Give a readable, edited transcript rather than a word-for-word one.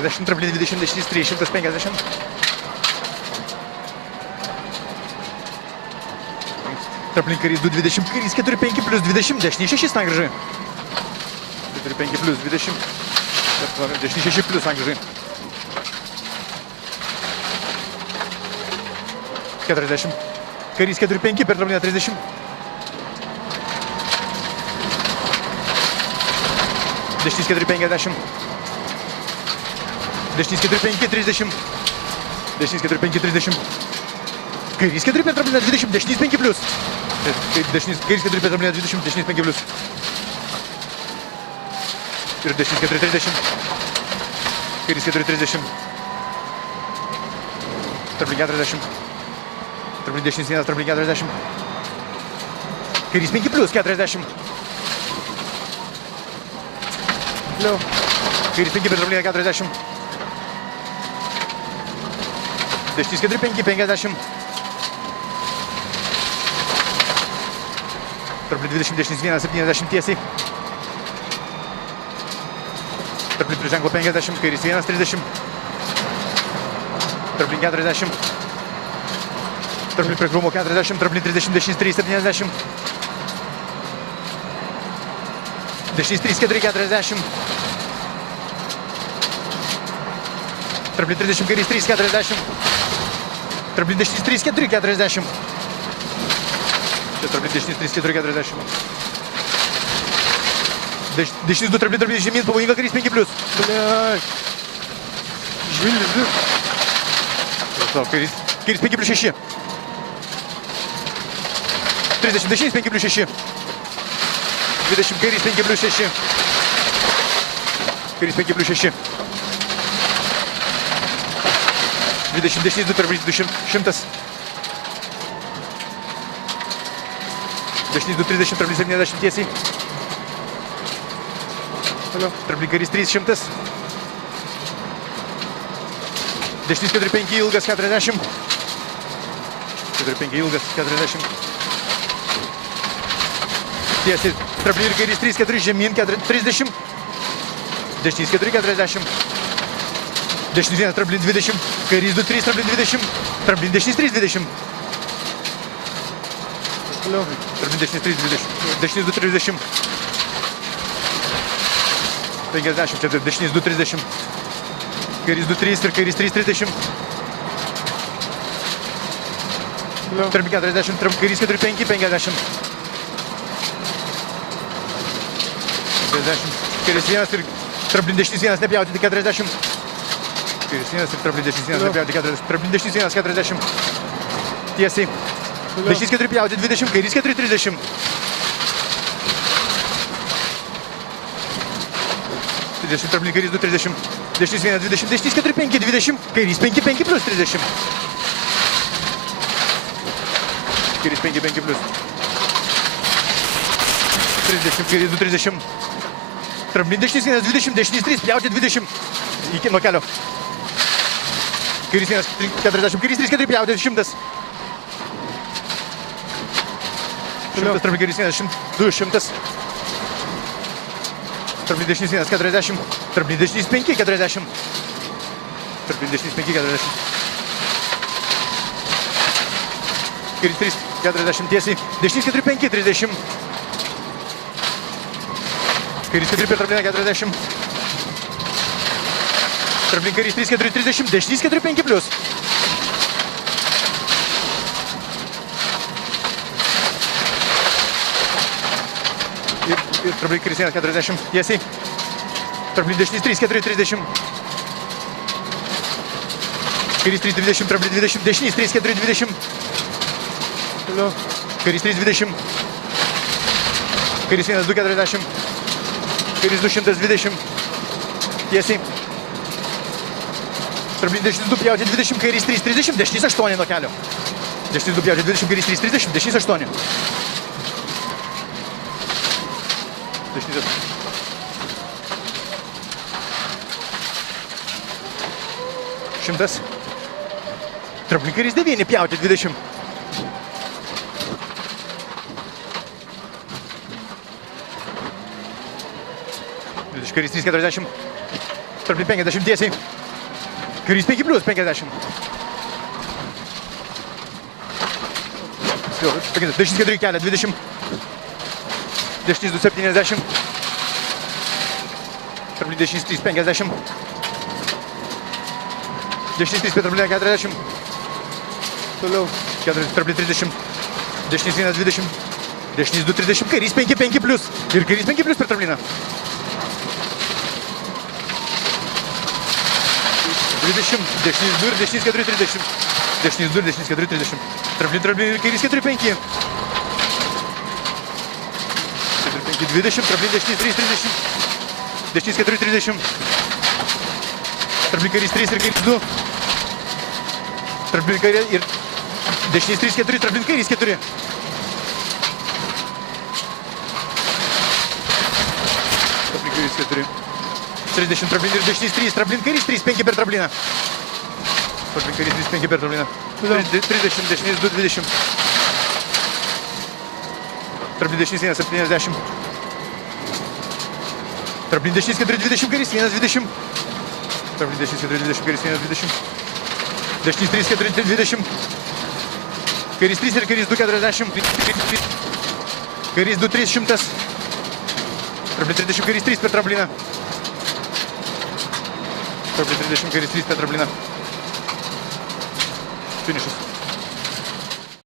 40, traplin 20, dešinys 350. Traplin karys 220, karys 4-5 plus 20, dešinys 6 sankryžai. 4-5 plus 20, dešinys 6 plus sankryžai. 40, karys 4-5 per trapliną 30. Dešinys 4-50. Dešinys 4-5, 30. Dešinys 4-5, 30. Kairys 4 per trapliną 20, dešinys 5 plus. Kairys 4 per trapliną 20, dešinys 5 plus. Ir dešinys 4-30. Kairys 4-30. Traplin 40. Traplin dešinys 1, traplin 40. Kairys 5 plus 40. Kairys 5 per trapliną 40. Dešinys 4-5, 50. Traplin 20, dešinys 1, 70 tiesiai. Traplin prie ženklo 50, kairys 1, 30. Traplin 40. Traplin prie krūmo 40, traplin 30, dešinys 3, 70. Dešinys 3, 4, 40. Traplin 30, kairys 3, 40. Traplin dešinys 3, 4, 40. Čia traplin dešinys 3, 4, 40. Dešinys 2, traplin žemyn, pavojinga karys 5 plus. Bliai. Žvilvis 2. Karys 5 plus 6. 30, dešinys 5 plus 6. 20, karys 5 plus 6. Karys 5 plus 6. 20, dešinys 2, traplin 200. Dešinys 2, 30, traplin 70 tiesiai. Traplin karys 300. Dešinys 4-5 ilgas 40. 4-5 ilgas 40. Tiesiai traplin ir karys 3-4 žemyn 30. Dešinys 4-40. Dešinys 1 traplin 20. Karys 2-3 traplin 20. Traplin dešinys 3-20. Traplin dešinys 3-20. Dešinys 2-30. 50, čia dešinys 2-30. Kairys 2-3 ir kairys 3-30. Traplin 40, kairys 4-5, 50. 50. Kairys 1 ir traplin dešinys 1 nepjautyti 40. Kairys 1 ir traplin dešinys 1 nepjautyti 40. Traplin dešinys 1, 40. Tiesiai. Dešinys 4 pjauti 20, kairys 4-30. Traplin kairys 2-30. Dešinys 1, 20, dešinys 4-5, 20. Kairys 5-5 plus 30. Kairys 5-5 plus 30, kairys 2-30. Traplin dešinys 1, 20, dešinys 3, pjauti 20. Iki nuo kelio. Kairys 1, 40, kairys 3, 4, pjauti 100. Traplin kairys 1, 200. Traplin dešinys 1, 40. Traplin dešinys 5, 40. Traplin dešinys 5, 40. Kairys 3, 40 tiesiai. Dešinys 4, 5, 30. Kairys 4 per trapliną 40. Traplin kairys 3, 4, 30. Dešinys 4, 5 plus. Ir traplin kairys 1, 40 tiesiai. Traplin dešinys 3, 4, 30. Kairys 3, 20, traplin 20. Dešinys 3, 4, 20. Kairys 3, 20. Kairys 1, 2, 40. Kairys 220. Tiesiai. Traplin dešinys 2 pjauti 20, kairys 3, 30. Dešinys 8 nuo kelio. Dešinys 2 pjauti 20, kairys 3, 30. Dešinys 8. Dešinys 100. Traplin kairys 9 pjauti 20. Kairys 3, 40. Traplin 50 tiesiai. Karys 5 plius 50. Dešinys 4 kelia 20. Dešinys 2 70. Traplin dešinys 3 50. Dešinys 3 traplin 40. Toliau. Traplin 30. Dešinys 1 20. Dešinys 2 30. Karys 5 plius. Ir karys 5 plius per trapliną. 20. Dešinys 2 ir dešinys 4 30. Dešinys 2 ir dešinys 4 30. Traplin ir karys 4 5. 20, traplin dešinys 3, 30. Dešinys 4, 30. Traplin karys 3 ir karys 2. Traplin karys ir dešinys 3, 4, traplin karys 4. Traplin karys 4. 30, traplin ir dešinys 3, traplin karys 3, 5 per trapliną. Traplin karys 3, 5 per trapliną. 30, dešinys 2, 20. Traplin dešinys 1, 70. Traplin dešinys 4, 20, karys 1, 20. Traplin dešinys 4, 20, karys 1, 20. Dešinys 3, 4, 20. Karys 3 ir karys 2, 40. Karys 2, 300. Traplin 30, karys 3 per trapliną. Traplin 30, karys 3 per trapliną. Finišas.